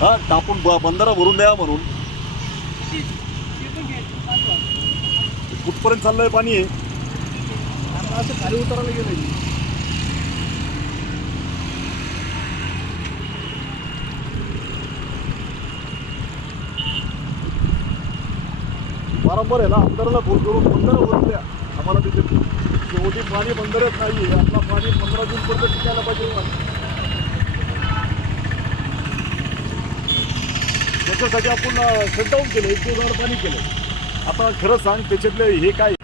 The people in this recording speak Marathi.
हां टाकून ब- बंधारा भरून द्या म्हणून. कुठपर्यंत चाललंय पाणी आहे आता असं खाली उतरायला गेलं बरोबर आहे ना आमदाराला भूल करून बंदरं भरून द्या. आम्हाला तिथे शेवटी पाणी बंदरच नाही आहे आपला पाणी पंधरा जूनपर्यंत टिकायला पाहिजे वर्षासाठी आपण शटडाऊन केलं एक दिवस पाणी केलं. आता खरं सांग त्याच्यातले हे काय?